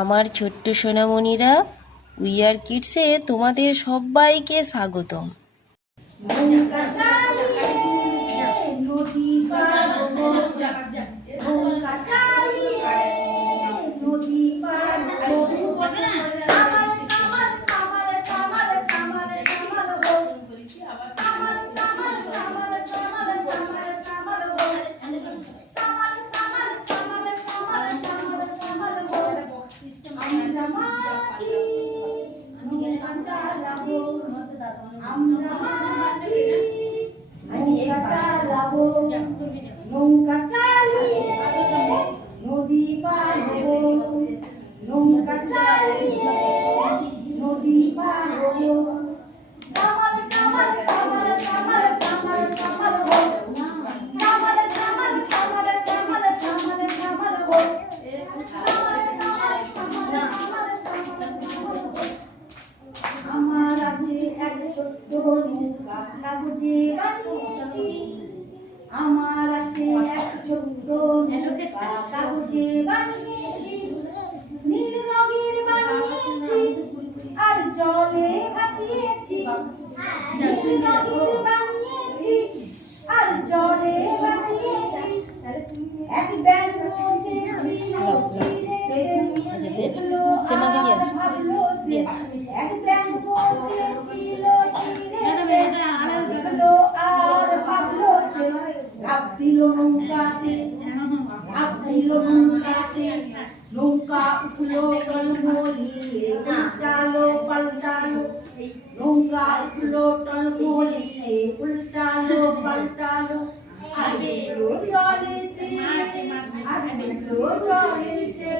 আমার ছোট্ট সোনামণিরা উই আর কিডসে তোমাদের সবাইকে স্বাগতম। নৌকা চালিয়ে নদী পার নদী সামাল সামাল সামাল সামাল সামাল হো আমার আছে এক বানিয়েছি আমার আছে এক ছোট্ট বানিয়েছি নীল রঙের বানিয়েছি আর জলে ভাসিয়েছি নীল রঙের বানিয়েছি আর জলে ভাসিয়েছি এক ব্যাগ যে এক ব্যাগ দিল নৌকাতে লাফ দিল নৌকাতে নৌকা উঠলো টলমলিয়ে উল্টালো পাল্টালো নৌকা উঠলো টলমলিয়ে উল্টালো পাল্টালো আর ডুবলো জলেতে আর ডুবলো জলেতে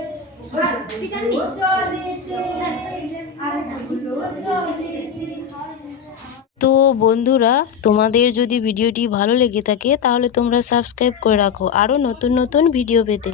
আর ডুবলো জলেতে আর ডুবলো জলেতে তো বন্ধুরা, তোমাদের যদি ভিডিওটি ভালো লেগে থাকে, তাহলে তোমরা সাবস্ক্রাইব করে রাখো। আরও নতুন নতুন ভিডিও পেতে।